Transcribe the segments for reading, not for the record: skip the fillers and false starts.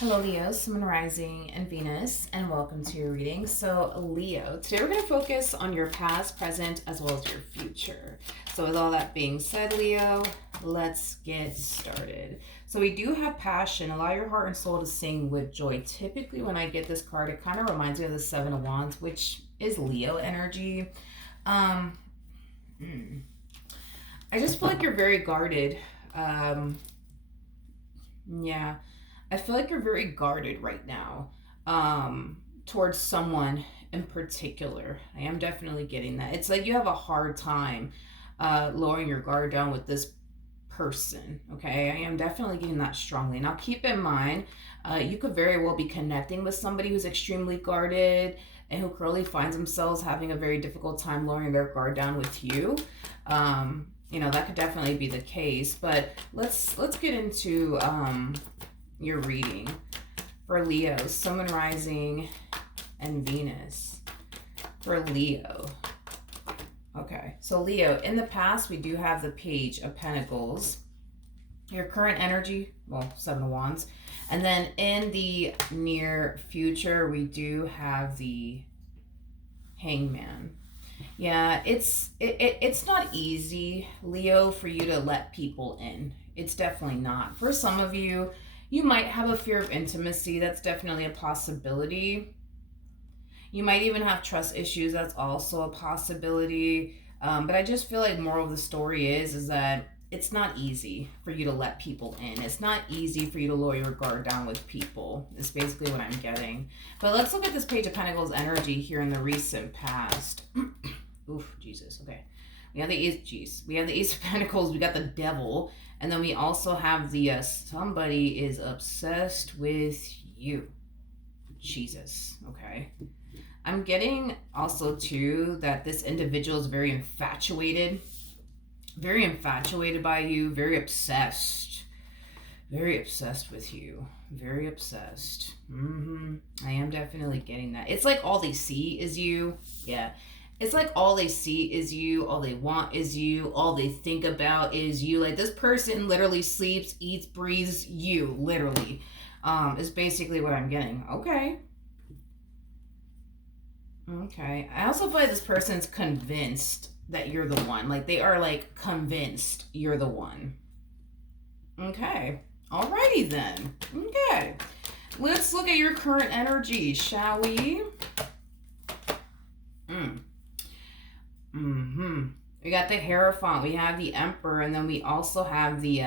Hello, Leo, Sun Rising, and Venus, and welcome to your reading. So, Leo, today we're going to focus on your past, present, as well as your future. So, with all that being said, Leo, let's get started. So, we do have passion. Allow your heart and soul to sing with joy. Typically, when I get this card, it kind of reminds me of the Seven of Wands, which is Leo energy. I just feel like you're very guarded. Yeah. I feel like you're very guarded right now towards someone in particular. I am definitely getting that. It's like you have a hard time lowering your guard down with this person, okay? I am definitely getting that strongly. Now, keep in mind, you could very well be connecting with somebody who's extremely guarded and who currently finds themselves having a very difficult time lowering their guard down with you. That could definitely be the case, but let's get into your reading for Leo, Sun, Rising, and Venus. For Leo. Okay, so Leo, in the past, we do have the Page of Pentacles. Your current energy, well, Seven of Wands. And then in the near future, we do have the Hangman. Yeah, it's not easy, Leo, for you to let people in. It's definitely not. For some of you, you might have a fear of intimacy. That's definitely a possibility. You might even have trust issues. That's also a possibility. But I just feel like moral of the story is that it's not easy for you to let people in. It's not easy for you to lower your guard down with people. It's basically what I'm getting. But let's look at this Page of Pentacles energy here in the recent past. Oof, Jesus. Okay. We have the Ace of Pentacles. We got the Devil. And then we also have the somebody is obsessed with you. Jesus. Okay. I'm getting also too that this individual is very infatuated by you, very obsessed with you, very obsessed. I am definitely getting that. It's like all they see is you. Yeah. It's like all they see is you, all they want is you, all they think about is you. Like, this person literally sleeps, eats, breathes you, literally, is basically what I'm getting. Okay. I also feel like this person's convinced that you're the one. Like, they are, like, convinced you're the one. Okay. Alrighty then. Okay. Let's look at your current energy, shall we? We got the Hierophant, we have the Emperor, and then we also have the,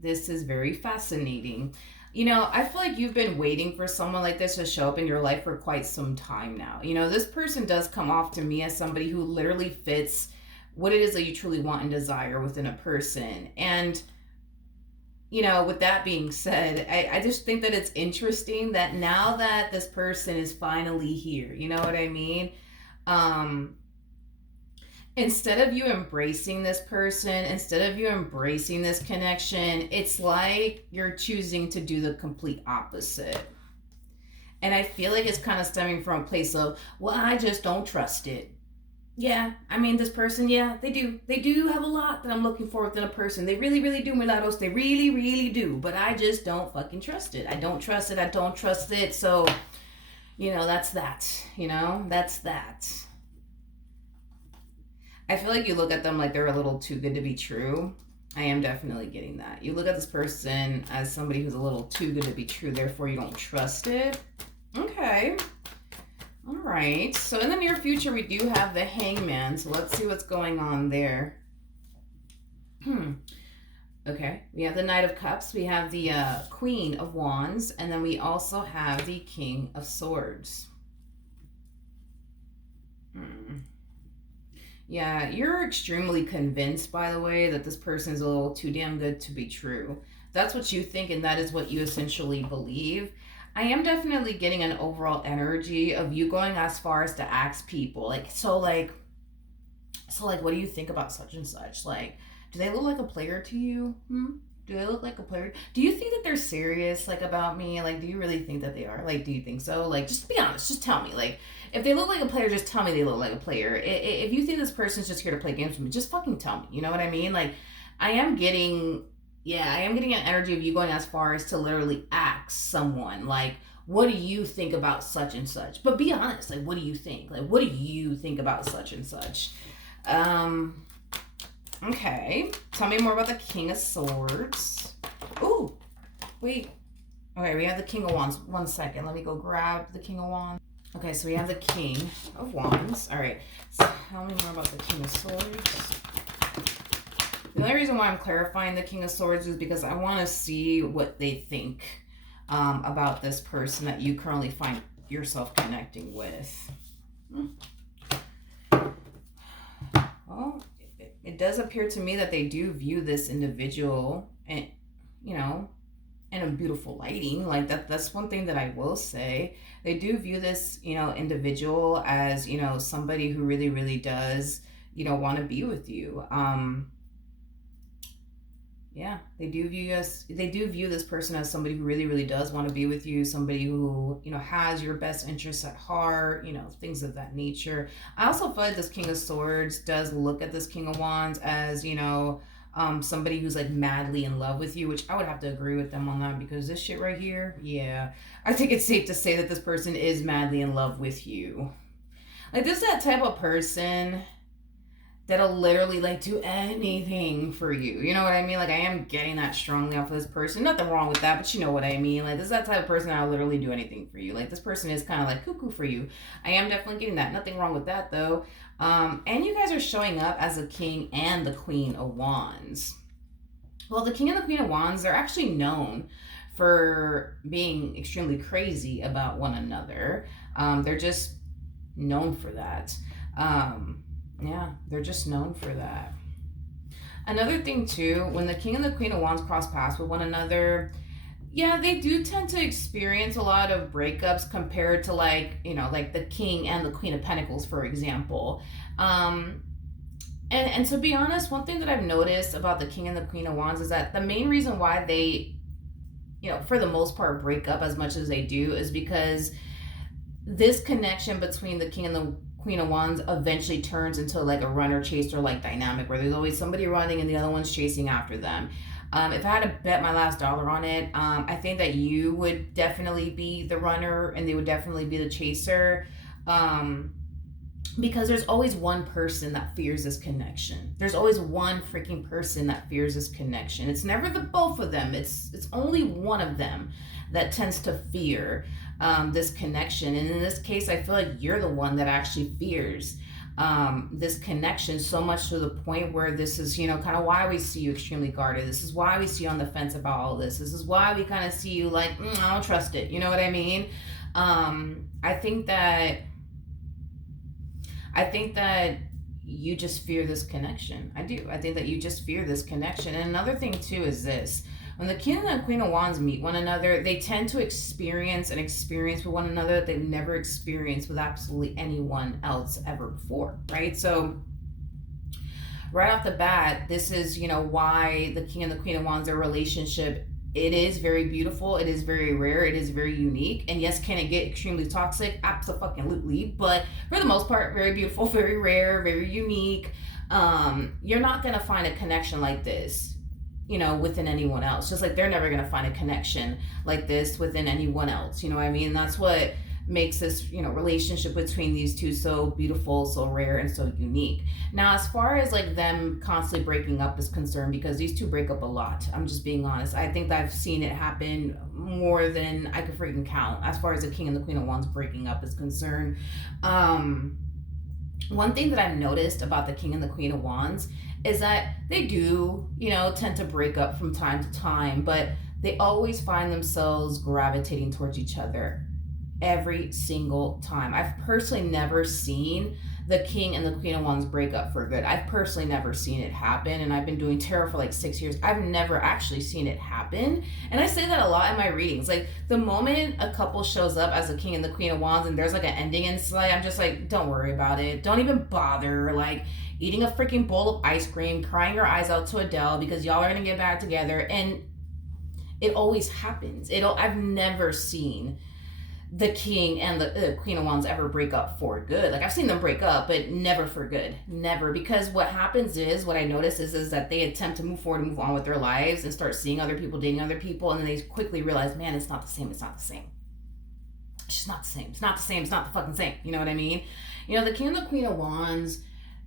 this is very fascinating. I feel like you've been waiting for someone like this to show up in your life for quite some time now. This person does come off to me as somebody who literally fits what it is that you truly want and desire within a person. And, with that being said, I just think that it's interesting that now that this person is finally here, you know what I mean? Instead of you embracing this person, instead of you embracing this connection, it's like you're choosing to do the complete opposite. And I feel like it's kind of stemming from a place of, well, I just don't trust it. Yeah, I mean, this person, yeah, they do have a lot that I'm looking for within a person. They really, really do, Mulattoes. They really, really do. But I just don't fucking trust it. I don't trust it. So, that's that. That's that. I feel like you look at them like they're a little too good to be true. I am definitely getting that. You look at this person as somebody who's a little too good to be true, therefore you don't trust it. Okay. All right. So in the near future, we do have the Hangman. So let's see what's going on there. Okay. We have the Knight of Cups. We have the Queen of Wands. And then we also have the King of Swords. Yeah, you're extremely convinced, by the way, that this person is a little too damn good to be true. That's what you think, and that is what you essentially believe. I am definitely getting an overall energy of you going as far as to ask people, what do you think about such and such? Like, do they look like a player to you? Do they look like a player? Do you think that they're serious, about me? Do you really think that they are? Do you think so? Just be honest. Just tell me. If they look like a player, just tell me they look like a player. If you think this person's just here to play games with me, just fucking tell me. You know what I mean? I am getting an energy of you going as far as to literally act ask someone, like, what do you think about such and such? But be honest, like, what do you think? Like, what do you think about such and such? Okay. Tell me more about the King of Swords. Ooh, wait. Okay, we have the King of Wands. 1 second. Let me go grab the King of Wands. Okay, so we have the King of Wands. All right. So tell me more about the King of Swords. The only reason why I'm clarifying the King of Swords is because I want to see what they think about this person that you currently find yourself connecting with. Well, it does appear to me that they do view this individual, and in a beautiful lighting. Like that's one thing that I will say. They do view this, individual as, somebody who really, really does, want to be with you. Yeah, they do view this person as somebody who really, really does want to be with you, somebody who, has your best interests at heart, things of that nature. I also feel like this King of Swords does look at this King of Wands as, somebody who's like madly in love with you, which I would have to agree with them on that, because this shit right here, yeah, I think it's safe to say that this person is madly in love with you. Like, this is that type of person that'll literally like do anything for you. You know what I mean? Like, I am getting that strongly off of this person. Nothing wrong with that, but you know what I mean. Like, this is that type of person that'll literally do anything for you. Like, this person is kind of like cuckoo for you. I am definitely getting that. Nothing wrong with that though. And you guys are showing up as the King and the Queen of Wands. Well, the King and the Queen of Wands, they're actually known for being extremely crazy about one another. They're just known for that. Yeah, they're just known for that. Another thing too, when the King and the Queen of Wands cross paths with one another, yeah, they do tend to experience a lot of breakups compared to like the King and the Queen of Pentacles, for example. And to be honest, one thing that I've noticed about the King and the Queen of Wands is that the main reason why they, for the most part, break up as much as they do is because this connection between the King and the Queen of Wands eventually turns into like a runner chaser like dynamic, where there's always somebody running and the other one's chasing after them. If I had to bet my last dollar on it, I think that you would definitely be the runner and they would definitely be the chaser. Because there's always one person that fears this connection. There's always one freaking person that fears this connection. It's never the both of them. It's only one of them that tends to fear this connection. And in this case, I feel like you're the one that actually fears this connection so much, to the point where this is, kind of why we see you extremely guarded. This is why we see you on the fence about all this. This is why we kind of see you like, I don't trust it. You know what I mean? I think that you just fear this connection. I do. I think that you just fear this connection. And another thing too is this. When the King and the Queen of Wands meet one another, they tend to experience with one another that they've never experienced with absolutely anyone else ever before, right? So right off the bat, this is, why the King and the Queen of Wands, their relationship, it is very beautiful. It is very rare. It is very unique. And yes, can it get extremely toxic? Absolutely. But for the most part, very beautiful, very rare, very unique. You're not going to find a connection like this, within anyone else. Just like they're never going to find a connection like this within anyone else. You know what I mean? That's what makes this, relationship between these two so beautiful, so rare, and so unique. Now, as far as like them constantly breaking up is concerned, because these two break up a lot, I'm just being honest. I think that I've seen it happen more than I could freaking count as far as the King and the Queen of Wands breaking up is concerned. One thing that I've noticed about the King and the Queen of Wands is that they do, tend to break up from time to time, but they always find themselves gravitating towards each other every single time. I've personally never seen the King and the Queen of Wands break up for good. I've personally never seen it happen, and I've been doing tarot for like 6 years. I've never actually seen it happen, and I say that a lot in my readings. Like, the moment a couple shows up as the King and the Queen of Wands and there's like an ending in sight, I'm just like, don't worry about it. Don't even bother. Like, eating a freaking bowl of ice cream, crying your eyes out to Adele because y'all are gonna get back together, and it always happens. I've never seen the king and the queen of wands ever break up for good. Like, I've seen them break up, but never for good. Never. Because what happens is, what I notice is that they attempt to move forward and move on with their lives and start seeing other people, dating other people, and then they quickly realize, man, it's not the same. It's not the same. It's just not the same. It's not the same. It's not the fucking same. You know what I mean? You know, the king and the queen of wands,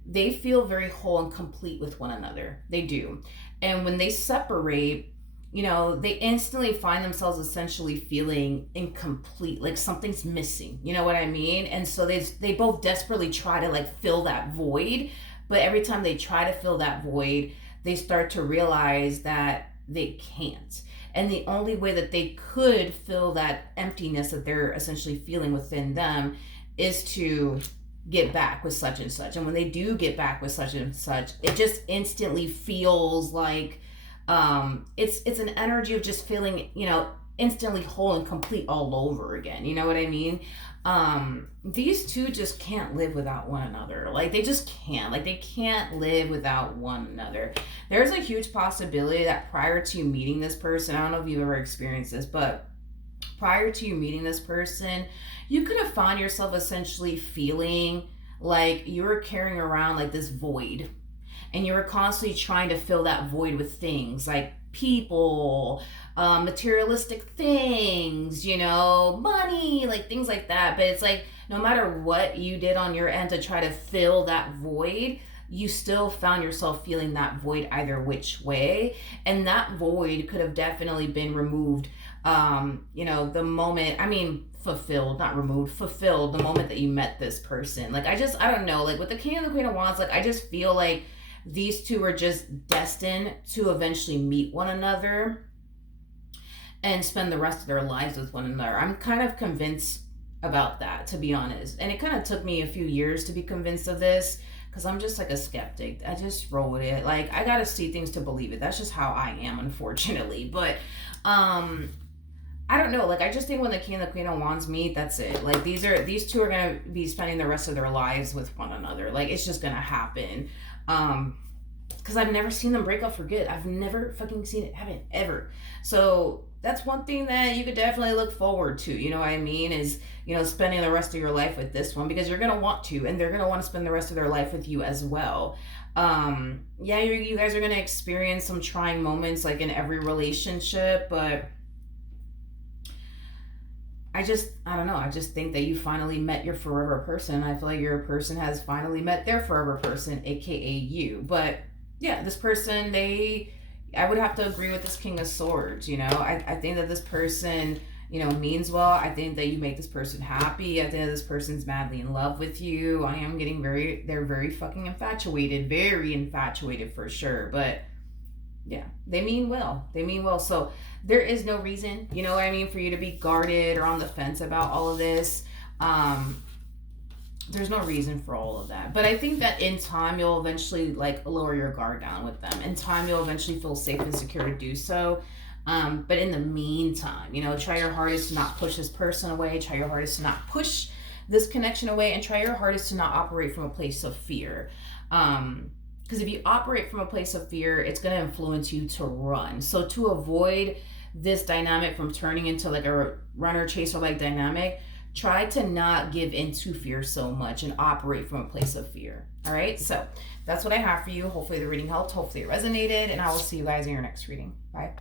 they feel very whole and complete with one another. They do. And when they separate, you know, they instantly find themselves essentially feeling incomplete, like something's missing. You know what I mean? And so they both desperately try to like fill that void, but every time they try to fill that void, they start to realize that they can't. And the only way that they could fill that emptiness that they're essentially feeling within them is to get back with such and such. And when they do get back with such and such, it just instantly feels like it's an energy of just feeling, you know, instantly whole and complete all over again. You know what I mean? These two just can't live without one another. Like, they just can't. Like, they can't live without one another. There's a huge possibility that prior to you meeting this person, I don't know if you've ever experienced this, but prior to you meeting this person, you could have found yourself essentially feeling like you were carrying around like this void, and you were constantly trying to fill that void with things like people, materialistic things, you know, money, like things like that. But it's like, no matter what you did on your end to try to fill that void, you still found yourself feeling that void either which way. And that void could have definitely been removed, you know, the moment, I mean, fulfilled, not removed, fulfilled the moment that you met this person. Like, I don't know, like with the king and the queen of wands, like I just feel like these two are just destined to eventually meet one another and spend the rest of their lives with one another. I'm kind of convinced about that, to be honest. And it kind of took me a few years to be convinced of this, because I'm just like a skeptic. I just roll with it. Like, I gotta see things to believe it. That's just how I am, unfortunately. But I don't know. Like, I just think when the king and the queen of wands meet, that's it. Like, these two are gonna be spending the rest of their lives with one another. Like, it's just gonna happen. Because I've never seen them break up for good. I've never fucking seen it happen, ever. So that's one thing that you could definitely look forward to, you know what I mean, is, you know, spending the rest of your life with this one, because you're going to want to, and they're going to want to spend the rest of their life with you as well. Yeah, you guys are going to experience some trying moments, like in every relationship, but I don't know. I just think that you finally met your forever person. I feel like your person has finally met their forever person, aka you. But yeah, this person, I would have to agree with this King of Swords, you know. I think that this person, you know, means well. I think that you make this person happy. I think that this person's madly in love with you. I am getting they're very fucking infatuated. Very infatuated for sure. But yeah, they mean well. They mean well. So there is no reason, you know what I mean, for you to be guarded or on the fence about all of this. There's no reason for all of that. But I think that in time, you'll eventually like lower your guard down with them. In time, you'll eventually feel safe and secure to do so. But in the meantime, you know, try your hardest to not push this person away. Try your hardest to not push this connection away. And try your hardest to not operate from a place of fear. Because if you operate from a place of fear, it's going to influence you to run. So to avoid this dynamic from turning into like a runner chaser like dynamic, try to not give into fear so much and operate from a place of fear. All right, so that's what I have for you. Hopefully the reading helped. Hopefully it resonated, and I will see you guys in your next reading. Bye.